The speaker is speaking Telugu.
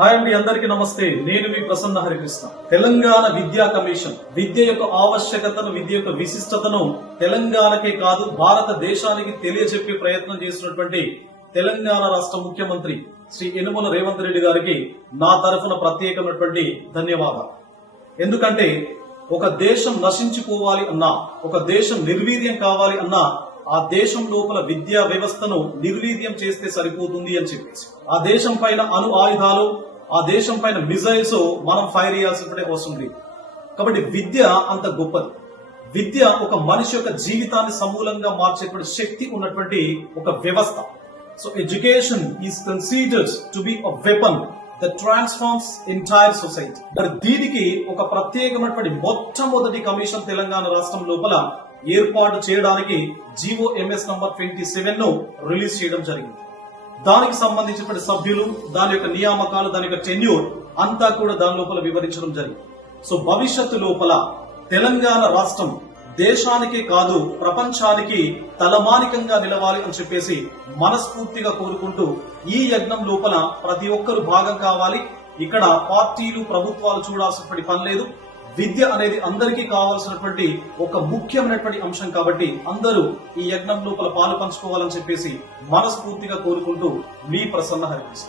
హాయ్ అండి, అందరికీ నమస్తే. నేను మీ ప్రసన్న హరికృష్ణ. తెలంగాణ విద్యా కమిషన్ విద్య యొక్క ఆవశ్యకతను, విద్య యొక్క విశిష్టతను తెలంగాణకే కాదు భారతదేశానికి తెలియజెప్పే ప్రయత్నం చేసినటువంటి తెలంగాణ రాష్ట్ర ముఖ్యమంత్రి శ్రీ యనుమల రేవంత్ రెడ్డి గారికి నా తరఫున ప్రత్యేకమైనటువంటి ధన్యవాదాలు. ఎందుకంటే ఒక దేశం నశించిపోవాలి అన్నా, ఒక దేశం నిర్వీర్యం కావాలి అన్నా ఆ దేశం లోపల విద్యా వ్యవస్థను నిర్వీర్యం చేస్తే సరిపోతుంది అని చెప్పేసి, ఆ దేశం పైన అణు ఆయుధాలు, ఆ దేశం పైన మిజైల్స్ మనం ఫైర్ చేయాల్సిన అవసరం లేదు. కాబట్టి విద్య అంత గొప్పది. విద్య ఒక మనిషి యొక్క జీవితాన్ని సమూలంగా మార్చేటువంటి శక్తి ఉన్నటువంటి ఒక వ్యవస్థ. So education is considered to be a weapon that transforms entire society. మరి దీనికి ఒక ప్రత్యేకమైనటువంటి మొట్టమొదటి కమిషన్ తెలంగాణ రాష్ట్రం లోపల ఏర్పాటు చేయడానికి GOMS నంబర్ 27 ను రిలీజ్ చేయడం జరిగింది. దానికి సంబంధించినటువంటి సభ్యులు, దాని యొక్క నియామకాలు, దాని యొక్క టెన్యూర్ అంతా కూడా దాని లోపల వివరించడం జరిగింది. సో భవిష్యత్తు లోపల తెలంగాణ రాష్ట్రం దేశానికే కాదు ప్రపంచానికి తలమానికంగా నిలవాలి అని చెప్పేసి మనస్ఫూర్తిగా కోరుకుంటూ ఈ యజ్ఞం లోపల ప్రతి ఒక్కరు భాగం కావాలి. ఇక్కడ పార్టీలు, ప్రభుత్వాలు చూడాల్సినటువంటి పని లేదు. విద్య అనేది అందరికీ కావాల్సినటువంటి ఒక ముఖ్యమైనటువంటి అంశం కాబట్టి అందరూ ఈ యజ్ఞం లోపల పాలు పంచుకోవాలని చెప్పేసి మనస్ఫూర్తిగా కోరుకుంటూ మీ ప్రసన్న హరికృష్ణ.